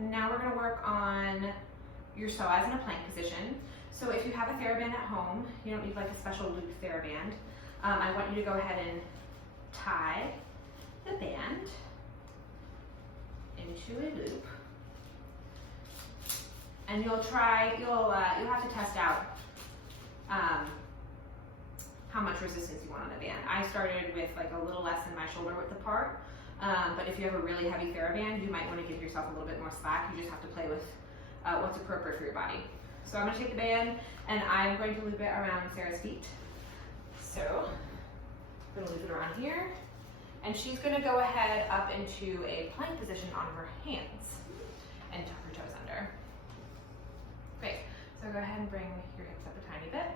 Now we're gonna work on your psoas in a plank position. So if you have a TheraBand at home, you don't need like a special loop TheraBand. I want you to go ahead and tie the band into a loop. And you'll have to test out how much resistance you want on the band. I started with like a little less than my shoulder width apart, but if you have a really heavy TheraBand, you might want to give yourself a little bit more slack. You just have to play with what's appropriate for your body. So I'm going to take the band and I'm going to loop it around Sarah's feet. So I'm going to loop it around here, and she's going to go ahead up into a plank position on her hands and tuck her toes under. Great. So go ahead and bring your hips up a tiny bit.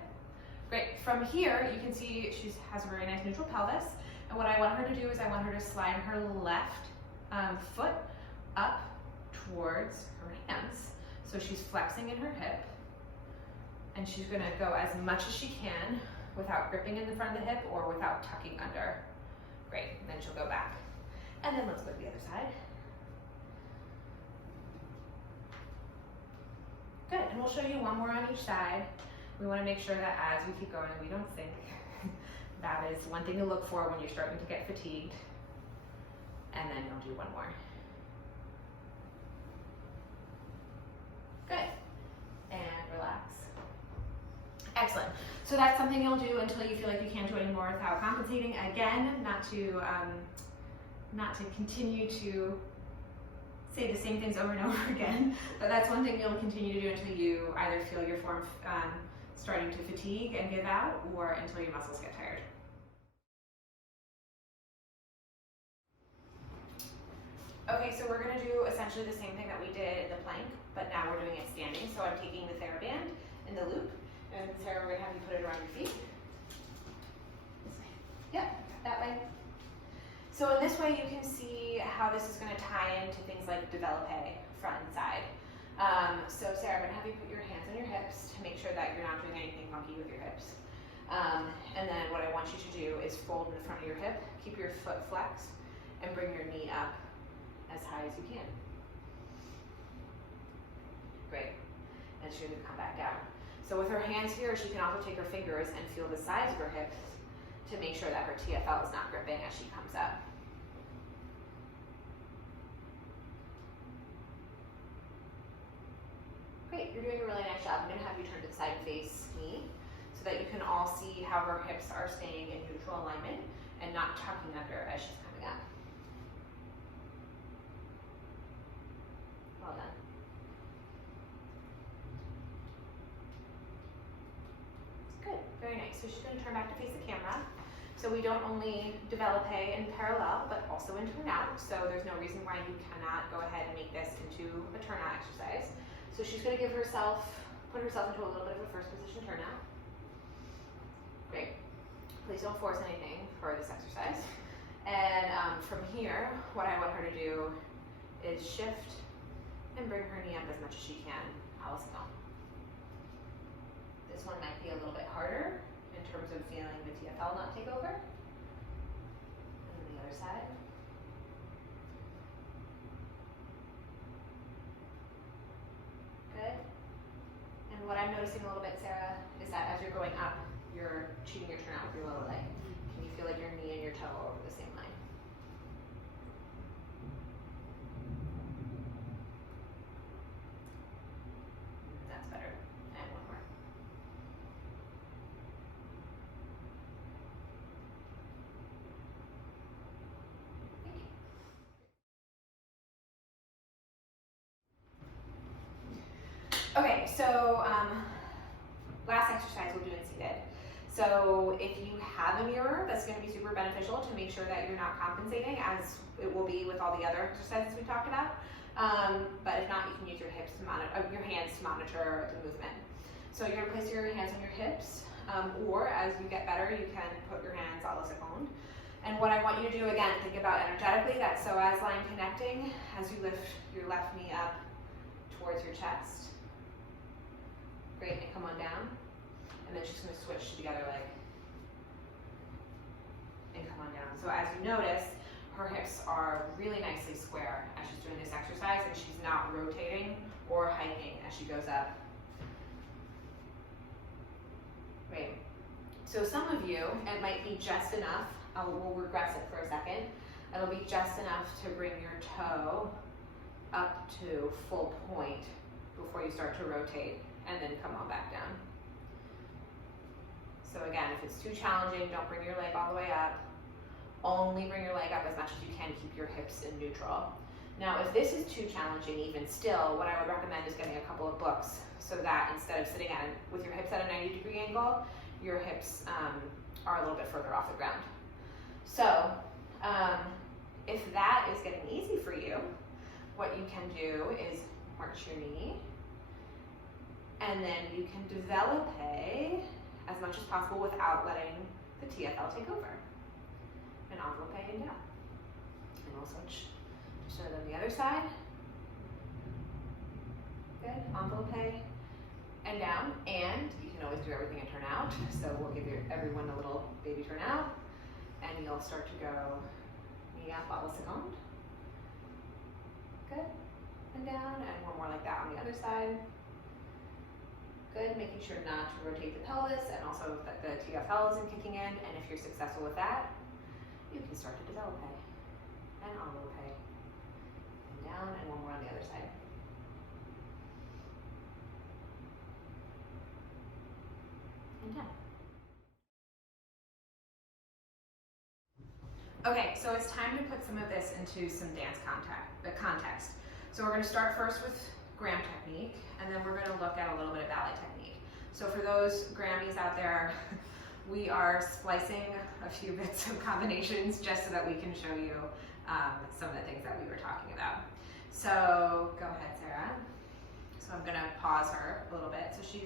Great. From here, you can see she has a very nice neutral pelvis. And what I want her to do is I want her to slide her left foot up towards her hands. So she's flexing in her hip. And she's going to go as much as she can without gripping in the front of the hip or without tucking under. Great. And then she'll go back. And then let's go to the other side. Good. And we'll show you one more on each side. We want to make sure that as we keep going, we don't sink. That is one thing to look for when you're starting to get fatigued. And then you'll do one more. Good. And relax. Excellent. So that's something you'll do until you feel like you can't do any more without compensating. Again, not to continue to say the same things over and over again, but that's one thing you'll continue to do until you either feel your form starting to fatigue and give out, or until your muscles get tired. Okay, so we're going to do essentially the same thing that we did in the plank, but now we're doing it standing. So I'm taking the TheraBand in the loop, and Sarah, we're going to have you put it around your feet. This way. Yep, that way. So in this way, you can see how this is going to tie into things like développés, front and side. So Sarah, I'm going to have you put your hands on your hips to make sure that you're not doing anything funky with your hips. And then what I want you to do is fold in the front of your hip, keep your foot flexed, and bring your knee up as high as you can. Great. And she's going to come back down. So with her hands here, she can also take her fingers and feel the sides of her hips to make sure that her TFL is not gripping as she comes up. Great, you're doing a really nice job. I'm going to have you turn to the side and face me so that you can all see how her hips are staying in neutral alignment and not tucking under as she's coming up. Well done. Good, very nice. So she's going to turn back to face the camera. So we don't only développé in parallel, but also in turnout. So there's no reason why you cannot go ahead and make this into a turnout exercise. So she's going to put herself into a little bit of a first position turnout. Great. Please don't force anything for this exercise. And from here, what I want her to do is shift and bring her knee up as much as she can. Allison. This one might be a little bit harder in terms of feeling the TFL not take over. And then the other side. Good. And what I'm noticing a little bit, Sarah, is that as you're going up, you're cheating your turnout with your lower leg. Can you feel like your knee and your toe are over the same line? That's better. And one more. Thank you. Okay, so last exercise we'll do in seated. So if you have a mirror, that's going to be super beneficial to make sure that you're not compensating, as it will be with all the other exercises we talked about. But if not, you can use your hips to monitor, your hands to monitor the movement. So you're going to place your hands on your hips, or as you get better, you can put your hands a la seconde. And what I want you to do, again, think about energetically that psoas line connecting as you lift your left knee up towards your chest. Great, and come on down. And then she's going to switch to the other leg. And come on down. So as you notice, her hips are really nicely square as she's doing this exercise, and she's not rotating or hiking as she goes up. Great. So some of you, it might be just enough, we'll regress it for a second. It'll be just enough to bring your toe up to full point before you start to rotate, and then come on back down. So again, if it's too challenging, don't bring your leg all the way up. Only bring your leg up as much as you can, keep your hips in neutral. Now, if this is too challenging, even still, what I would recommend is getting a couple of books so that instead of sitting with your hips at a 90-degree angle, your hips are a little bit further off the ground. So, if that is getting easy for you, what you can do is arch your knee, and then you can développé as much as possible without letting the TFL take over. And envelope and down. And we'll switch to show them the other side. Good, envelope and down. And you can always do everything and turn out. So we'll give everyone a little baby turn out. And you'll start to go knee up à la seconde. Good, and down. And one more like that on the other side. Good, making sure not to rotate the pelvis, and also that the TFL isn't kicking in. And if you're successful with that, you can start to développé and enveloppé and down, and one more on the other side. And down. Okay, so it's time to put some of this into some dance context. So we're going to start first with Graham technique, and then we're going to look at a little bit of ballet technique. So for those Grammies out there, we are splicing a few bits of combinations just so that we can show you some of the things that we were talking about. So go ahead, Sarah. So I'm going to pause her a little bit. So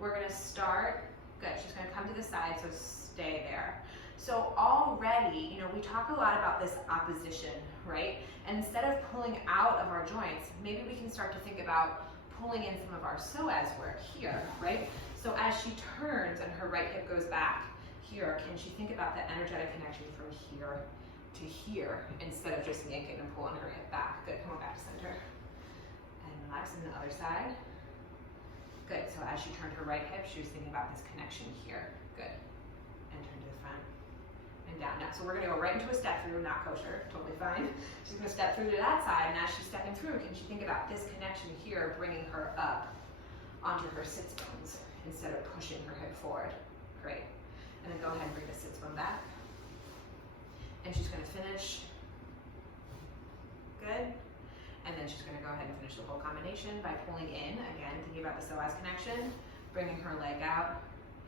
we're going to start, good, she's going to come to the side, so stay there. So already, we talk a lot about this opposition, right? And instead of pulling out of our joints, maybe we can start to think about pulling in some of our psoas work here, right? So as she turns and her right hip goes back here, can she think about the energetic connection from here to here instead of just yanking and pulling her hip back? Good, come on back to center. And relax on the other side. Good, so as she turned her right hip, she was thinking about this connection here. Good, and turn to the front. And down. Now, so we're going to go right into a step through, not kosher, totally fine. She's going to step through to that side, and as she's stepping through, can she think about this connection here, bringing her up onto her sits bones instead of pushing her hip forward? Great. And then go ahead and bring the sits bone back. And she's going to finish. Good. And then she's going to go ahead and finish the whole combination by pulling in, again, thinking about the psoas connection, bringing her leg out,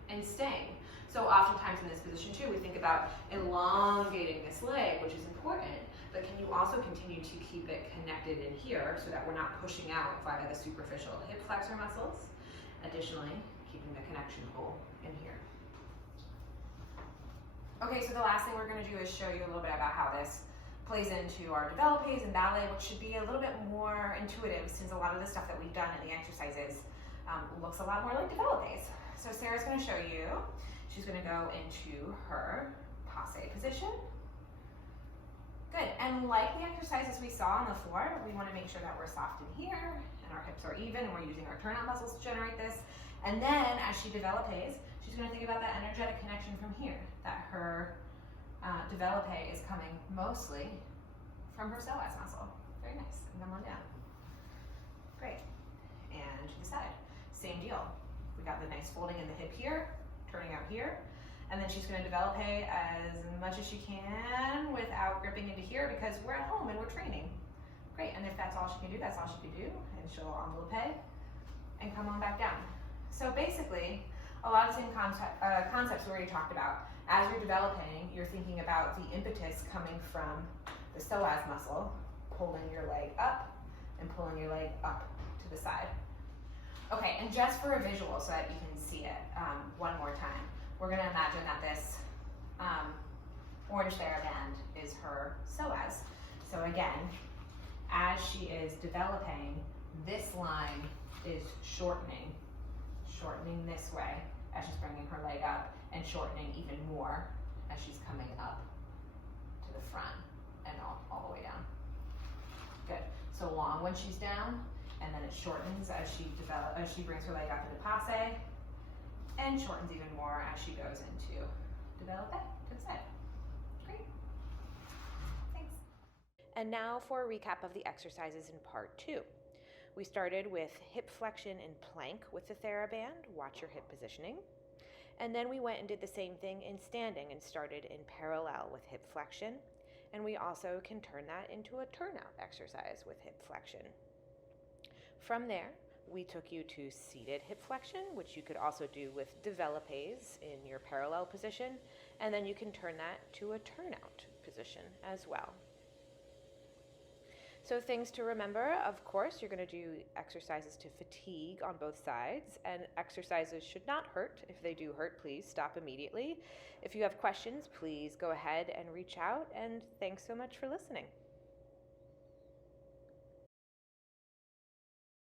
and staying. So oftentimes in this position too, we think about elongating this leg, which is important, but can you also continue to keep it connected in here so that we're not pushing out via the superficial hip flexor muscles? Additionally, keeping the connection pull in here. Okay, so the last thing we're going to do is show you a little bit about how this plays into our développés and ballet, which should be a little bit more intuitive since a lot of the stuff that we've done in the exercises looks a lot more like développés. So Sarah's going to show you. She's going to go into her passe position. Good, and like the exercises we saw on the floor, we want to make sure that we're soft in here and our hips are even, and we're using our turnout muscles to generate this. And then as she développés, she's going to think about that energetic connection from here, that her développé is coming mostly from her psoas muscle. Very nice, and come on down. Great, and to the side, same deal. We got the nice folding in the hip here, turning out here, and then she's going to développé as much as she can without gripping into here because we're at home and we're training. Great, and if that's all she can do, that's all she can do, and she'll enveloppé and come on back down. So basically, a lot of the same concepts we already talked about. As you're développéing, you're thinking about the impetus coming from the psoas muscle, pulling your leg up and pulling your leg up to the side. Okay, and just for a visual so that you can see it one more time, we're going to imagine that this orange TheraBand is her psoas. So again, as she is développéing, this line is shortening this way as she's bringing her leg up, and shortening even more as she's coming up to the front and all the way down. Good. So long when she's down, and then it shortens as she brings her leg up into passe, and shortens even more as she goes into développé to the side. Great. Thanks. And now for a recap of the exercises in part 2. We started with hip flexion in plank with the TheraBand. Watch your hip positioning. And then we went and did the same thing in standing and started in parallel with hip flexion. And we also can turn that into a turnout exercise with hip flexion. From there, we took you to seated hip flexion, which you could also do with développés in your parallel position, and then you can turn that to a turnout position as well. So things to remember, of course, you're going to do exercises to fatigue on both sides, and exercises should not hurt. If they do hurt, please stop immediately. If you have questions, please go ahead and reach out, and thanks so much for listening.